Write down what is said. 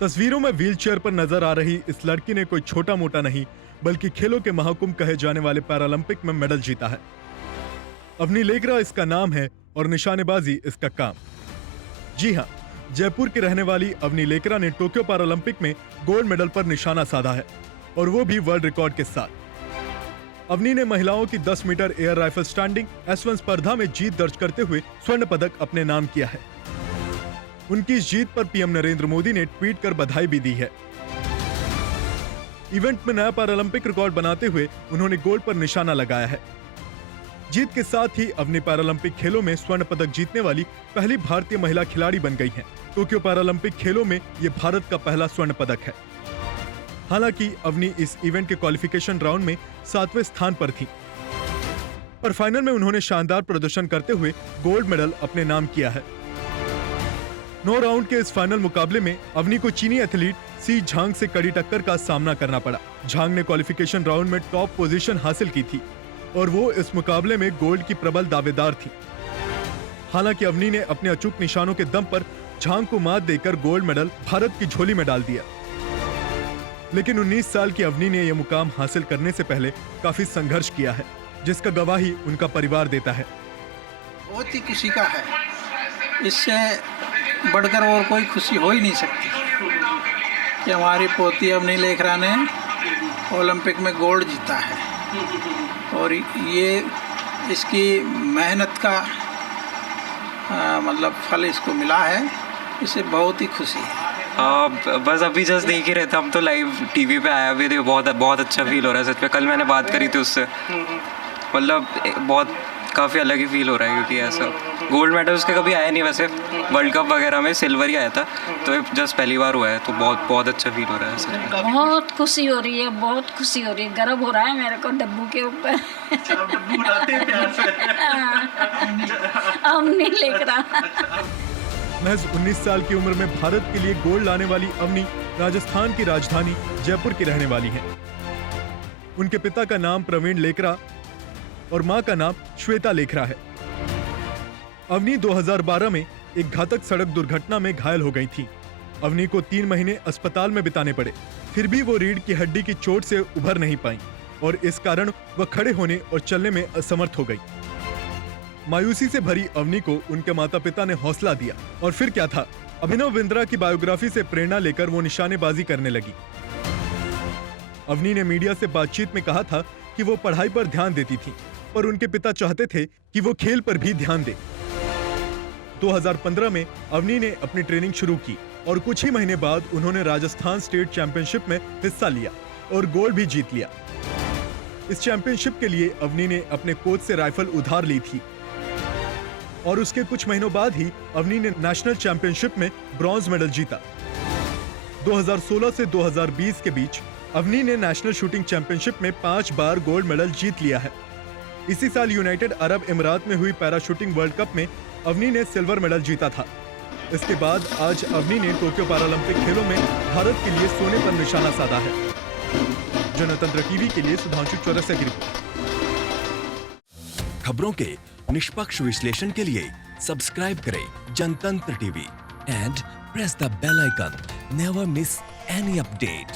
तस्वीरों में व्हीलचेयर पर नजर आ रही इस लड़की ने कोई छोटा मोटा नहीं बल्कि खेलों के महाकुंभ कहे जाने वाले पैरालंपिक में मेडल जीता है। अवनी लेकरा इसका नाम है और निशानेबाजी इसका काम। जी हाँ, जयपुर की रहने वाली अवनी लेकरा ने टोक्यो पैरालंपिक में गोल्ड मेडल पर निशाना साधा है और वो भी वर्ल्ड रिकॉर्ड के साथ। अवनी ने महिलाओं की 10 metre air rifle standing S1 स्पर्धा में जीत दर्ज करते हुए स्वर्ण पदक अपने नाम किया है। उनकी इस जीत पर पीएम नरेंद्र मोदी ने ट्वीट कर बधाई भी दी है। इवेंट में नया पैरालंपिक रिकॉर्ड बनाते हुए उन्होंने गोल्ड पर निशाना लगाया है। जीत के साथ ही अवनी पैरालंपिक खेलों में स्वर्ण पदक जीतने वाली पहली भारतीय महिला खिलाड़ी बन गई हैं। टोक्यो पैरालंपिक खेलों में ये भारत का पहला स्वर्ण पदक है। हालांकि अवनी इस इवेंट के क्वालिफिकेशन राउंड में 7वें स्थान पर थी, पर फाइनल में उन्होंने शानदार प्रदर्शन करते हुए गोल्ड मेडल अपने नाम किया है। 9 राउंड के इस फाइनल मुकाबले में अवनी को चीनी एथलीट सी झांग से कड़ी टक्कर का सामना करना पड़ा। झांग ने क्वालिफिकेशन राउंड में टॉप पोजीशन हासिल की थी और वो इस मुकाबले में गोल्ड की प्रबल दावेदार थी। हालांकि अवनी ने अपने अचूक निशानों के दम पर झांग को मात देकर गोल्ड मेडल भारत की झोली में डाल दिया। लेकिन 19 साल की अवनी ने यह मुकाम हासिल करने से पहले काफी संघर्ष किया है, जिसका गवाही उनका परिवार देता है। बहुत ही खुशी का है, इससे बढ़कर और कोई खुशी हो ही नहीं सकती कि हमारी पोती अवनी लेकरा ने ओलंपिक में गोल्ड जीता है और ये इसकी मेहनत का मतलब फल इसको मिला है। इससे बहुत ही खुशी है। बस अभी जस्ट देख ही रहे थे हम, तो लाइव टीवी पे आया भी थे। बहुत अच्छा फील हो रहा है सच में। कल मैंने बात करी थी उससे, मतलब बहुत काफ़ी अलग ही फील हो रहा है, क्योंकि ऐसा गोल्ड मेडल उसके कभी आया नहीं। वैसे वर्ल्ड कप वगैरह में सिल्वर ही आया था, तो जस्ट पहली बार हुआ है, तो बहुत अच्छा फील हो रहा है सच में। बहुत खुशी हो रही है, बहुत खुशी हो रही है। गर्व हो रहा है मेरे को डब्बू के ऊपर। अवनी लेकरा। महज 19 साल की उम्र में भारत के लिए गोल्ड लाने वाली अवनी राजस्थान की राजधानी जयपुर की रहने वाली हैं। उनके पिता का नाम प्रवीण लेकरा और मां का नाम श्वेता लेकरा है। अवनी 2012 में एक घातक सड़क दुर्घटना में घायल हो गई थी। अवनी को 3 महीने अस्पताल में बिताने पड़े, फिर भी वो रीढ़ की हड्डी की चोट से उभर नहीं पाई और इस कारण वह खड़े होने और चलने में असमर्थ हो गई। मायूसी से भरी अवनी को उनके माता पिता ने हौसला दिया और फिर क्या था, अभिनव बिंद्रा की बायोग्राफी से प्रेरणा लेकर वो निशानेबाजी करने लगी। अवनी ने मीडिया से बातचीत में कहा था कि वो पढ़ाई पर ध्यान देती थी, पर उनके पिता चाहते थे कि वो खेल पर भी ध्यान दे। 2015 में अवनी ने अपनी ट्रेनिंग शुरू की और कुछ ही महीने बाद उन्होंने राजस्थान स्टेट चैंपियनशिप में हिस्सा लिया और गोल्ड भी जीत लिया। इस चैंपियनशिप के लिए अवनी ने अपने कोच से राइफल उधार ली थी और उसके कुछ महीनों बाद ही अवनी ने नेशनल चैंपियनशिप में ब्रॉन्ज मेडल जीता। 2016 से 2020 के बीच अवनी ने नेशनल शूटिंग चैंपियनशिप में 5 बार गोल्ड मेडल जीत लिया है। इसी साल यूनाइटेड अरब अमीरात में हुई पैरा शूटिंग वर्ल्ड कप में अवनी ने सिल्वर मेडल जीता था। इसके बाद आज अवनी ने टोक्यो पैरालंपिक खेलों में भारत के लिए सोने पर निशाना साधा है। जनतंत्र टीवी के लिए सुधांशु चौरसिया की रिपोर्ट। खबरों के निष्पक्ष विश्लेषण के लिए सब्सक्राइब करें Jantantra TV and press the bell icon. Never miss any update.